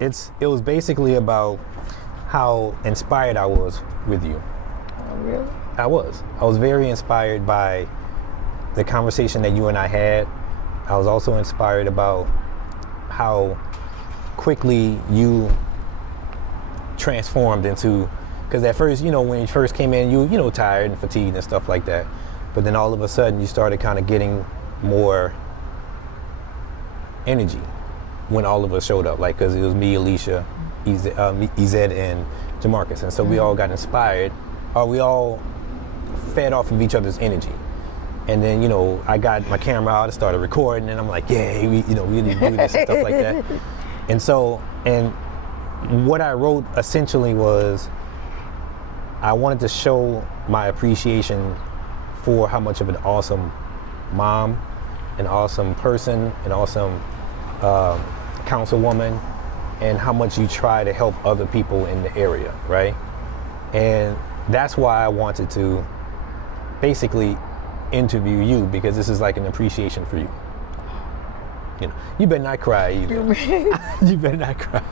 It was basically about how inspired I was with you. Oh, really? I was very inspired by the conversation that you and I had. I was also inspired about how quickly you transformed into, because at first, when you first came in, you tired and fatigued and stuff like that. But then all of a sudden you started kind of getting more energy when all of us showed up, like, because it was me, Alicia, Ezed, and Jamarcus. And so we all got inspired, or we all fed off of each other's energy. And then, I got my camera out and started recording, and I'm like, yeah, we need to do this and stuff like that. And so, and what I wrote essentially was, I wanted to show my appreciation for how much of an awesome mom, an awesome person, an awesome councilwoman, and how much you try to help other people in the area, right? And that's why I wanted to basically interview you, because this is like an appreciation for you. You better not cry either. You better not cry.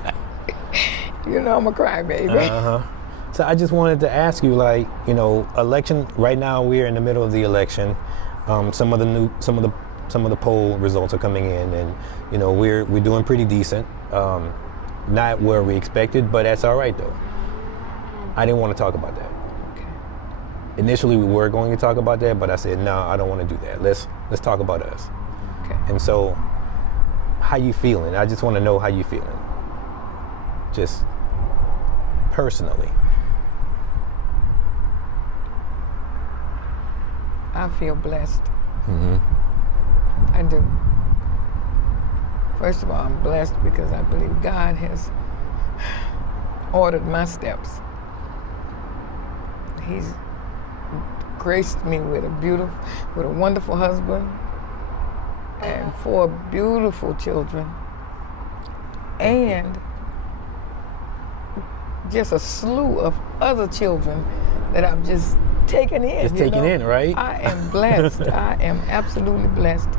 I'm a crybaby. So I just wanted to ask you, like, election. Right now, we're in the middle of the election. Some of the poll results are coming in, and we're doing pretty decent. Not where we expected, but that's all right though. I didn't want to talk about that. Okay. Initially, we were going to talk about that, but I said no, I don't want to do that. Let's talk about us. Okay. And so, how you feeling? I just want to know how you feeling. Just personally. I feel blessed. Mm-hmm. I do. First of all, I'm blessed because I believe God has ordered my steps. He's graced me with a wonderful husband and 4 beautiful children, and just a slew of other children that I've just taken in. Just taken in, right? I am blessed. I am absolutely blessed.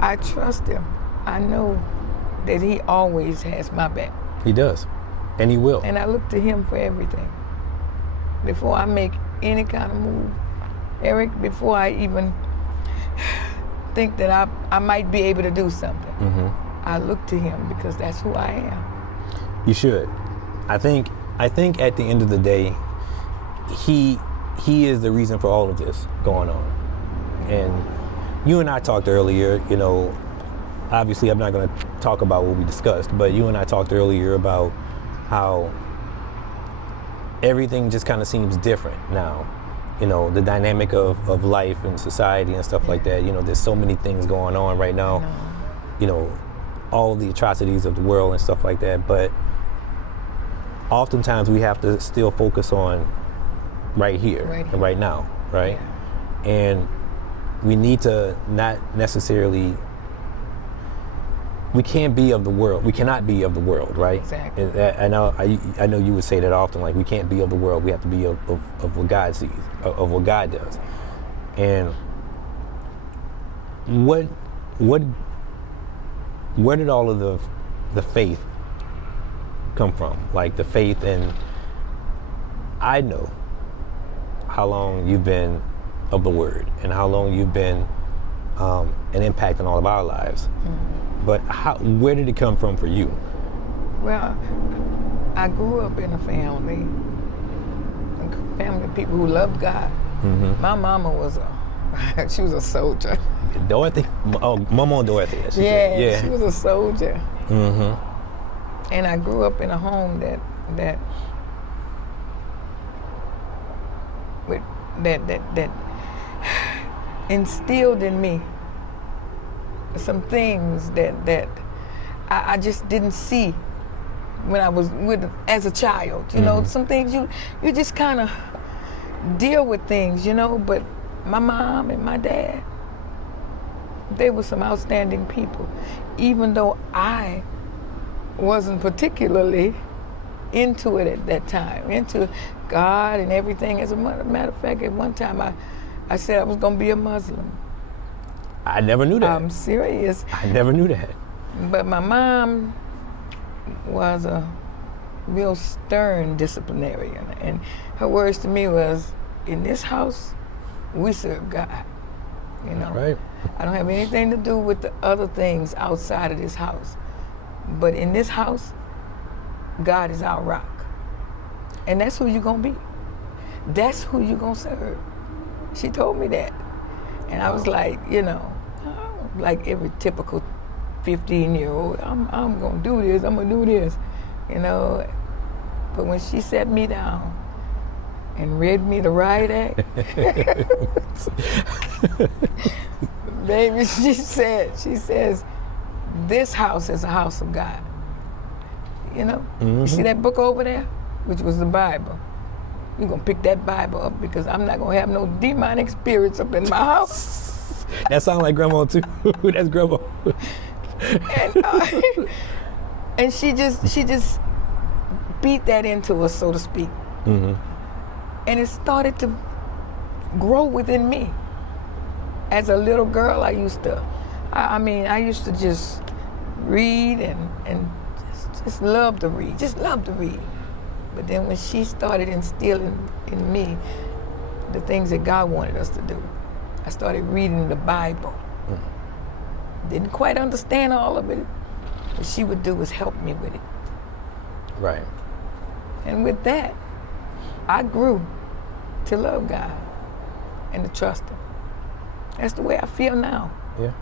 I trust him. I know that he always has my back. He does, and he will. And I look to him for everything. Before I make any kind of move, Eric, before I even think that I might be able to do something, I look to him because that's who I am. You should. I think at the end of the day, he is the reason for all of this going on. And you and I talked earlier, obviously I'm not going to talk about what we discussed, but you and I talked earlier about how everything just kind of seems different now. The dynamic of life and society and stuff like that. There's so many things going on right now. All the atrocities of the world and stuff like that. But oftentimes we have to still focus on right here and right now, right? Yeah. And we need to not necessarily, we can't be of the world. We cannot be of the world, right? Exactly. And I know you would say that often, like, we can't be of the world. We have to be of what God sees, of what God does. And where did all of the faith come from? Like the faith in, I know how long you've been of the Word and how long you've been an impact on all of our lives. But where did it come from for you? Well, I grew up in a family of people who loved God. My mama was she was a soldier. Dorothy? Oh, Mama Dorothy. Yeah, she was a soldier. And I grew up in a home that instilled in me some things that I just didn't see when I was as a child. Some things you just kind of deal with things, but my mom and my dad, they were some outstanding people. Even though I wasn't particularly into it at that time, into God and everything. As a matter of fact, at one time I said I was going to be a Muslim. I never knew that. I'm serious. I never knew that. But my mom was a real stern disciplinarian, and her words to me was, in this house, we serve God. You know, Right. I don't have anything to do with the other things outside of this house. But in this house, God is our rock. And that's who you're going to be. That's who you're going to serve. She told me that. And I was like, you know, like every typical 15-year-old, I'm going to do this, I'm going to do this, you know. But when she sat me down and read me the riot act, baby, she says, this house is a house of God. You know? You see that book over there? Which was the Bible. You're going to pick that Bible up because I'm not going to have no demonic spirits up in my house. That sounds like Grandma too. That's Grandma. And she just beat that into us, so to speak. And it started to grow within me. As a little girl, I used to just read and just love to read, But then when she started instilling in me the things that God wanted us to do, I started reading the Bible. Didn't quite understand all of it. What she would do was help me with it. Right. And with that, I grew to love God and to trust Him. That's the way I feel now. Yeah.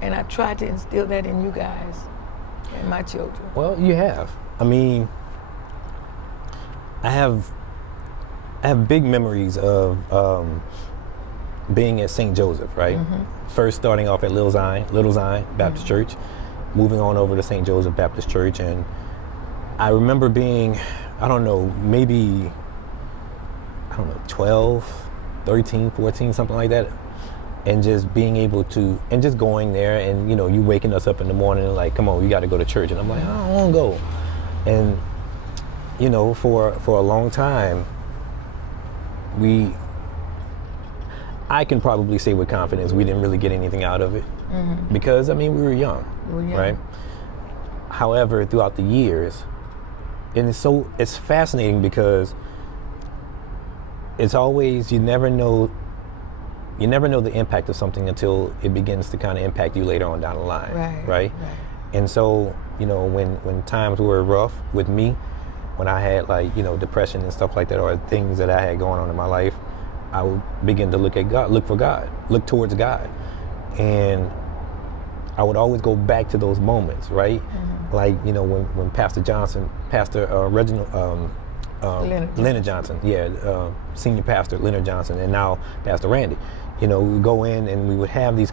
And I try to instill that in you guys and my children. Well, you have. I mean, I have big memories of being at St. Joseph, right? First starting off at Little Zion Baptist Church, moving on over to St. Joseph Baptist Church. And I remember being, I don't know, 12, 13, 14, something like that. And just being able to, and just going there and, you know, you waking us up in the morning and like, come on, you got to go to church. And I'm like, I don't want to go. And, you know, for a long time, I can probably say with confidence, we didn't really get anything out of it. Because, I mean, we were young, right? However, throughout the years, and it's fascinating because it's always, you never know the impact of something until it begins to kind of impact you later on down the line, right? And so, you know, when times were rough with me, when I had like, you know, depression and stuff like that, or things that I had going on in my life, I would begin to look at God, look towards God. And I would always go back to those moments, right? Like, you know, when Pastor Reginald, Leonard Johnson, senior pastor Leonard Johnson, and now Pastor Randy. You know, we would go in and we would have these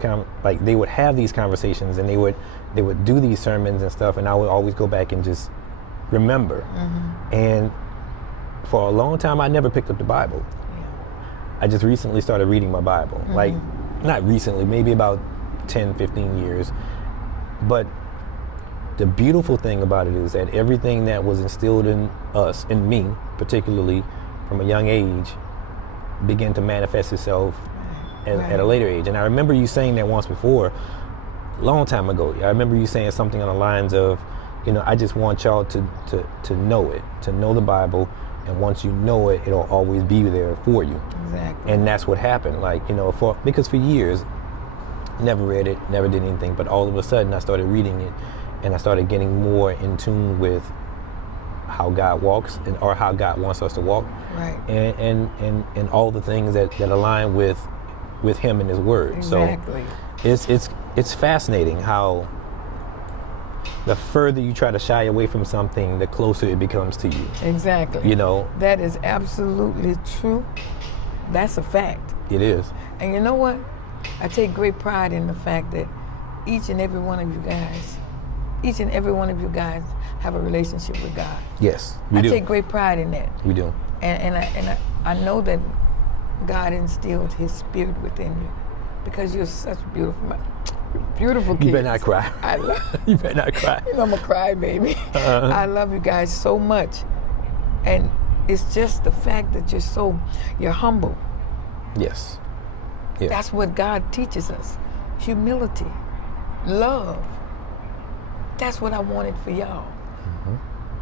they would have these conversations, and they would do these sermons and stuff, and I would always go back and just remember. And for a long time, I never picked up the Bible. I just recently started reading my Bible. Like, not recently, maybe about 10, 15 years. But the beautiful thing about it is that everything that was instilled in us, in me particularly, from a young age, began to manifest itself at a later age. And I remember you saying that once before, a long time ago. I remember you saying something on the lines of, you know, I just want y'all to know it, to know the Bible, and once you know it, it'll always be there for you. Exactly. And that's what happened. Like, you know, because for years, never read it, never did anything, but all of a sudden I started reading it, and I started getting more in tune with how God walks, or how God wants us to walk, and all the things that align with Him and His Word. Exactly. So it's fascinating how the further you try to shy away from something, the closer it becomes to you. Exactly. You know, that is absolutely true. That's a fact. It is. And you know what? I take great pride in the fact that each and every one of you guys have a relationship with God. Yes, we do. I take great pride in that. We do. And I know that God instilled His Spirit within you, because you're such beautiful kids. You better not cry. You better not cry. You know I'm a cry baby. I love you guys so much. And it's just the fact that you're humble. Yes. Yeah. That's what God teaches us. Humility, love. That's what I wanted for y'all.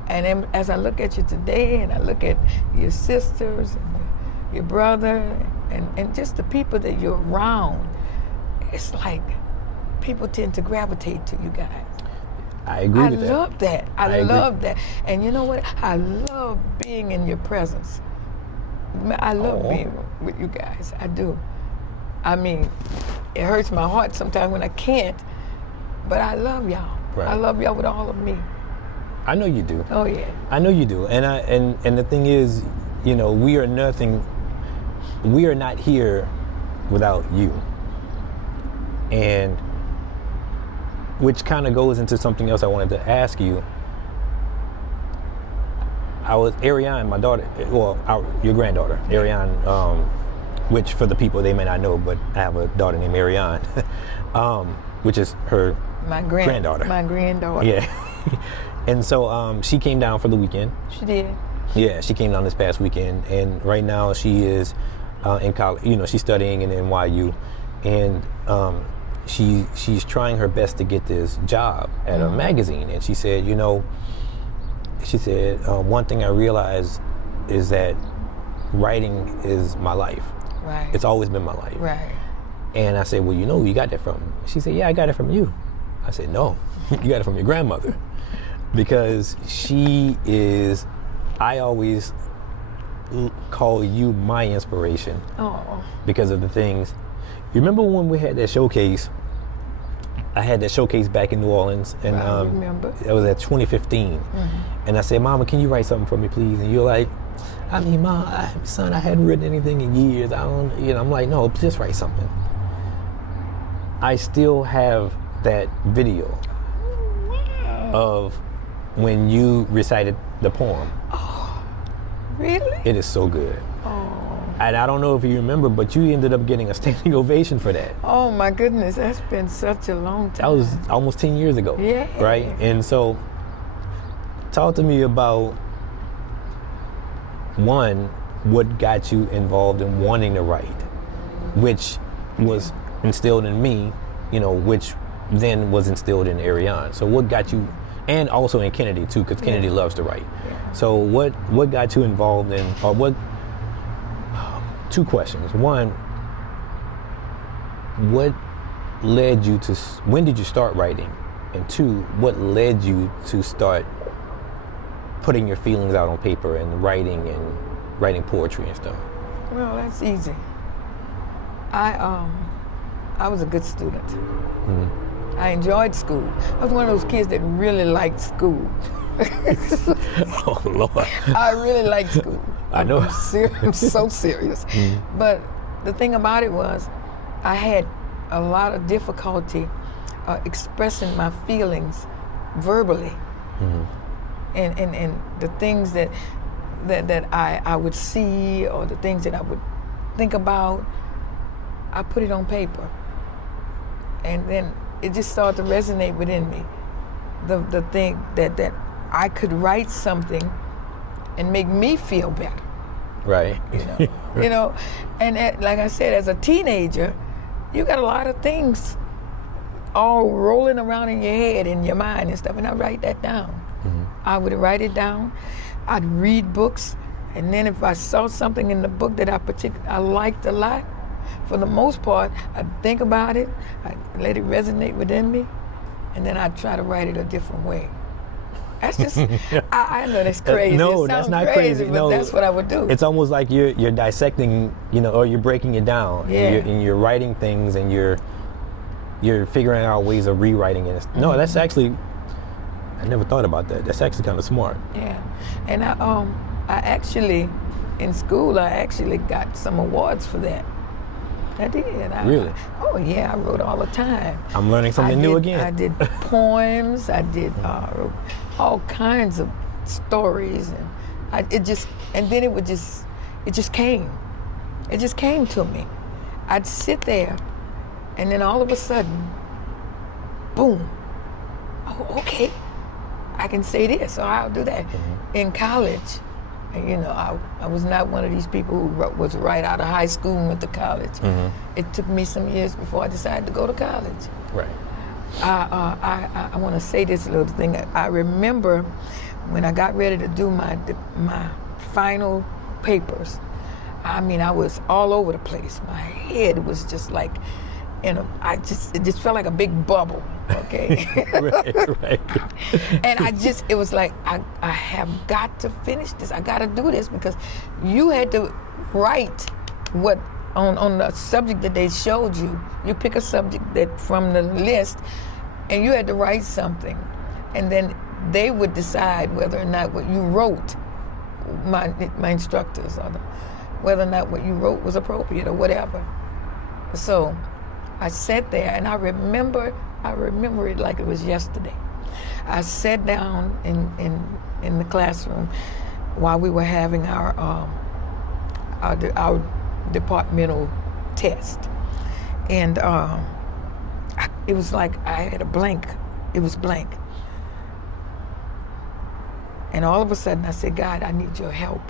And then as I look at you today, and I look at your sisters, and your brother, and just the people that you're around, it's like people tend to gravitate to you guys. I agree with that. I love that. I agree. love that. And you know what? I love being in your presence. I love being with you guys. I do. I mean, it hurts my heart sometimes when I can't, but I love y'all. Right. I love y'all with all of me. I know you do. Oh yeah. I know you do. And the thing is, you know, we are not here without you. And which kind of goes into something else I wanted to ask you. Ariane, my daughter, your granddaughter, Ariane, which for the people they may not know, but I have a daughter named Ariane, which is her granddaughter. My granddaughter. Yeah. And so she came down for the weekend. She did. Yeah, she came down this past weekend, and right now she is in college. You know, she's studying in NYU, and she's trying her best to get this job at a magazine. And she said, you know, one thing I realized is that writing is my life. Right. It's always been my life. Right. And I said, well, you know who you got that from? She said, yeah, I got it from you. I said, no, you got it from your grandmother. Because I always call you my inspiration. Oh. Because of the things. You remember when we had that showcase? I had that showcase back in New Orleans, and I remember. It was at 2015. And I said, Mama, can you write something for me, please? And you're like, I mean, son, I hadn't written anything in years. I'm like, no, just write something. I still have that video of when you recited the poem. Oh, really? It is so good. Oh. And I don't know if you remember, but you ended up getting a standing ovation for that. Oh my goodness, that's been such a long time. That was almost 10 years ago. Yeah. Right? And so, talk to me about, one, what got you involved in wanting to write, which was instilled in me, you know, which then was instilled in Ariane. So what got you, and also in Kennedy too, because Kennedy loves to write. Yeah. So what got you involved in, or what, two questions. One, what led you to, when did you start writing? And two, what led you to start putting your feelings out on paper and writing poetry and stuff? Well, that's easy. I was a good student. I enjoyed school. I was one of those kids that really liked school. Oh, Lord. I really liked school. I know. I'm so serious. But the thing about it was, I had a lot of difficulty expressing my feelings verbally. And the things that I would see, or the things that I would think about, I put it on paper. And then it just started to resonate within me. The thing that I could write something and make me feel better. Right. You know, and like I said, as a teenager, you got a lot of things all rolling around in your head, in your mind and stuff, and I write that down. I would write it down. I'd read books, and then if I saw something in the book that I liked a lot, for the most part, I'd think about it, I'd let it resonate within me, and then I'd try to write it a different way. That's just, I know that's crazy. No, it that's sounds not crazy. But No, that's what I would do. It's almost like you're dissecting, you know, or you're breaking it down. Yeah. And you're writing things, and you're figuring out ways of rewriting it. No, that's actually, I never thought about that. That's actually kind of smart. Yeah, and I actually, in school, I actually got some awards for that. I did. Really? Oh yeah, I wrote all the time. I'm learning something new again. I did poems. I did all kinds of stories, and then it just came. It just came to me. I'd sit there, and then all of a sudden, boom. Oh, okay. I can say this, so I'll do that. In college, you know, I was not one of these people who was right out of high school and went to college. It took me some years before I decided to go to college. Right. I want to say this little thing. I remember when I got ready to do my final papers. I mean, I was all over the place. My head was just like, it just felt like a big bubble. Okay. Right. And it was like, I have got to finish this. I got to do this, because you had to write what on the subject that they showed you. You pick a subject that from the list, and you had to write something, and then they would decide whether or not what you wrote, my instructors, whether or not what you wrote was appropriate or whatever. So I sat there, and I remember it like it was yesterday. I sat down in the classroom while we were having our departmental test, and it was like I had a blank. It was blank, and all of a sudden I said, God, I need your help.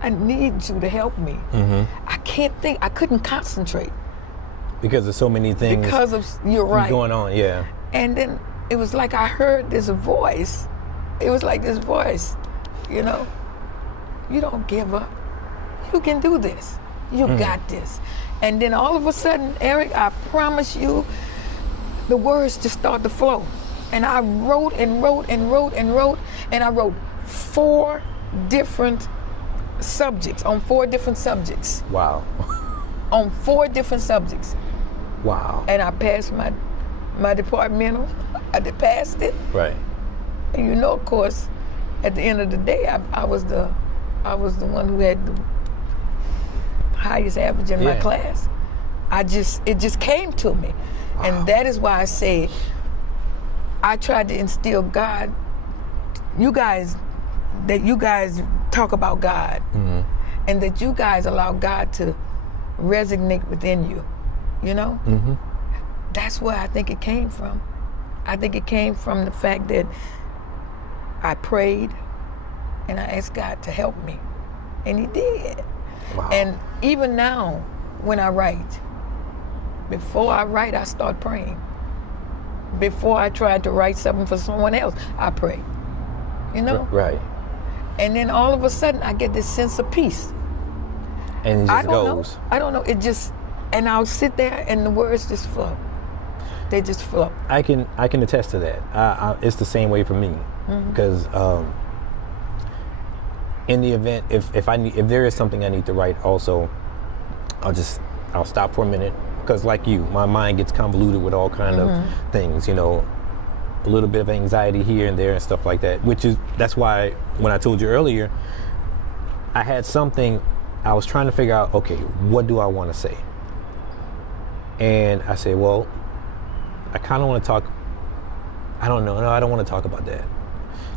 I need you to help me. Mm-hmm. I can't think. I couldn't concentrate because there's so many things. Because of you're right going on, yeah. And then it was like I heard this voice. It was like this voice, you don't give up. You can do this. You got this. And then all of a sudden, Eric, I promise you, the words just start to flow. And I wrote and wrote and wrote and wrote, and I wrote 4 different subjects on 4 different subjects. Wow. On 4 different subjects. Wow. And I passed my departmental. I passed it. Right. And of course, at the end of the day, I was the one who had the highest average in my class. It just came to me. Wow. And that is why I say I tried to instill God. You guys talk about God, and that you guys allow God to resonate within you, Mm-hmm. That's where I think it came from. I think it came from the fact that I prayed and I asked God to help me, and He did. Wow. And even now, when I write, before I write, I start praying. Before I try to write something for someone else, I pray. Right. And then all of a sudden, I get this sense of peace. And it just goes. I don't know. And I'll sit there, and the words just flow. They just flow. I can attest to that. It's the same way for me, because in the event if there is something I need to write, also, I'll stop for a minute, because like you, my mind gets convoluted with all kind of things, a little bit of anxiety here and there and stuff like that. That's why when I told you earlier, I had something I was trying to figure out. Okay, what do I want to say? And I said, well, I kind of want to talk. I don't know. No, I don't want to talk about that.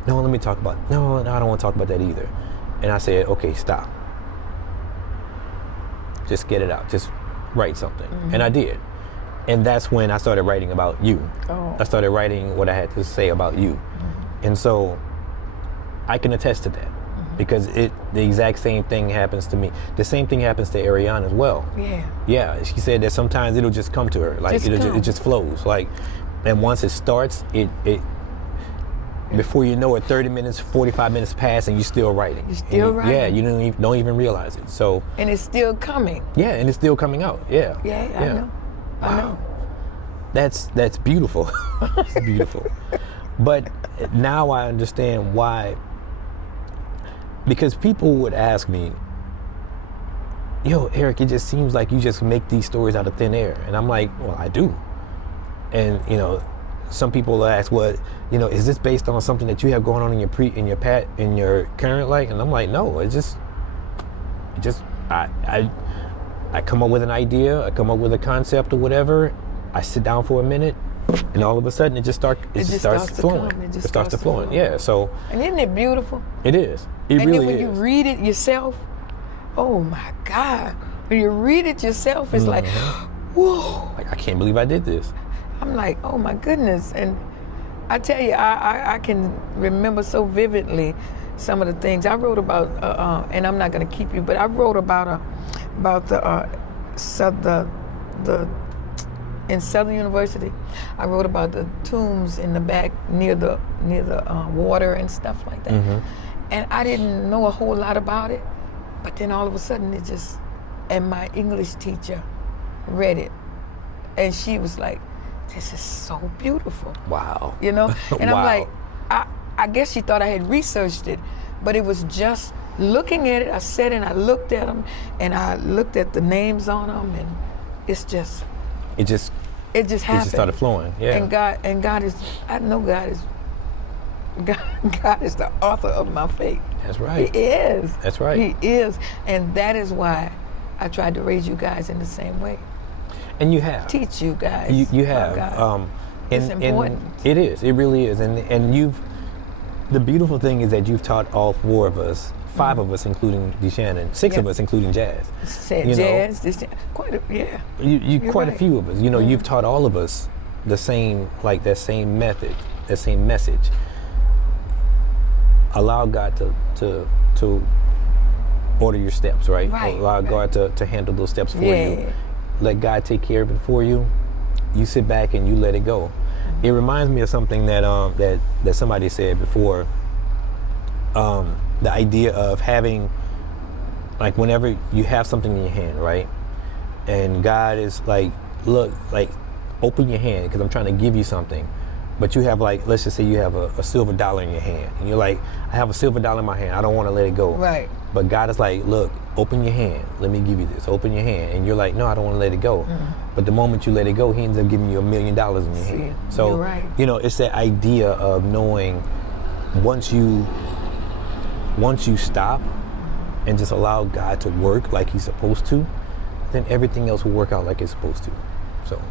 No, let me talk about. No, I don't want to talk about that either. And I said, okay, stop. Just get it out. Just write something. And I did. And that's when I started writing about you. Oh. I started writing what I had to say about you. And so I can attest to that, because the exact same thing happens to me. The same thing happens to Ariane as well. Yeah. Yeah, she said that sometimes it'll just come to her. Like it just flows. Like, and once it starts, it before you know it, 30 minutes, 45 minutes pass, and you're still writing. You're still writing. Yeah, you don't even realize it. So. And it's still coming. Yeah, and it's still coming out. Yeah. Yeah, I know. Wow. I know. That's beautiful. It's beautiful. But now I understand why. Because people would ask me, yo, Eric, it just seems like you just make these stories out of thin air. And I'm like, well, I do. And, some people ask, well, is this based on something that you have going on in your current life? And I'm like, no, I come up with an idea, I come up with a concept or whatever, I sit down for a minute, and all of a sudden it just starts flowing. It starts to flowing. Yeah. So. And isn't it beautiful? It is. It really is. And then when you read it yourself, oh my God! When you read it yourself, it's like, whoa! Like, I can't believe I did this. I'm like, oh my goodness! And I tell you, I can remember so vividly some of the things I wrote about. And I'm not going to keep you, but I wrote about the in Southern University. I wrote about the tombs in the back near the water and stuff like that. And I didn't know a whole lot about it, but then all of a sudden it just, and my English teacher read it, and she was like, "This is so beautiful." Wow. You know? And Wow. I'm like, I guess she thought I had researched it, but it was just looking at it. I sat and I looked at them, and I looked at the names on them, and it's just, It just it just happened. It just started flowing. Yeah. And God is, I know God is the author of my faith. That's right. He is. That's right. He is. And that is why I tried to raise you guys in the same way. And you have. Teach you guys. You have. about God. It's important. It is. It really is. And you've, the beautiful thing is that you've taught all four of us, five of us, including DeShannon, six of us, including Jazz. Said you Jazz, this, quite a, yeah. You quite right. a few of us. You know, you've taught all of us the same, like that same method, that same message. Allow God to order your steps, right? Right, Allow God to handle those steps for you. Let God take care of it for you. You sit back and you let it go. It reminds me of something that that somebody said before. The idea of having, like, whenever you have something in your hand, right? And God is like, look, like, open your hand because I'm trying to give you something. But you have, like, let's just say you have a silver dollar in your hand. And you're like, I have a silver dollar in my hand. I don't want to let it go. Right. But God is like, look, open your hand. Let me give you this. Open your hand. And you're like, no, I don't want to let it go. But the moment you let it go, he ends up giving you $1 million in your hand. So, you're right. you know, it's that idea of knowing once you stop and just allow God to work like he's supposed to, then everything else will work out like it's supposed to. So,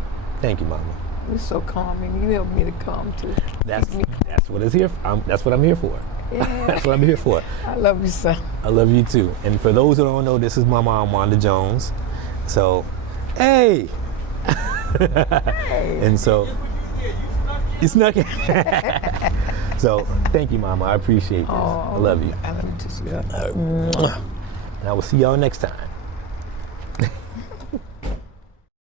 thank you, Mama. You're so calming. You help me to calm too. That's what it's here for. That's what I'm here for. Yeah. That's what I'm here for. I love you, son. I love you too. And for those who don't know, this is my mom, Wanda Jones. So, hey. And so, you snuck it. So, thank you, Mama. I appreciate this. I love you. I love you too, sweetheart. And I will see y'all next time.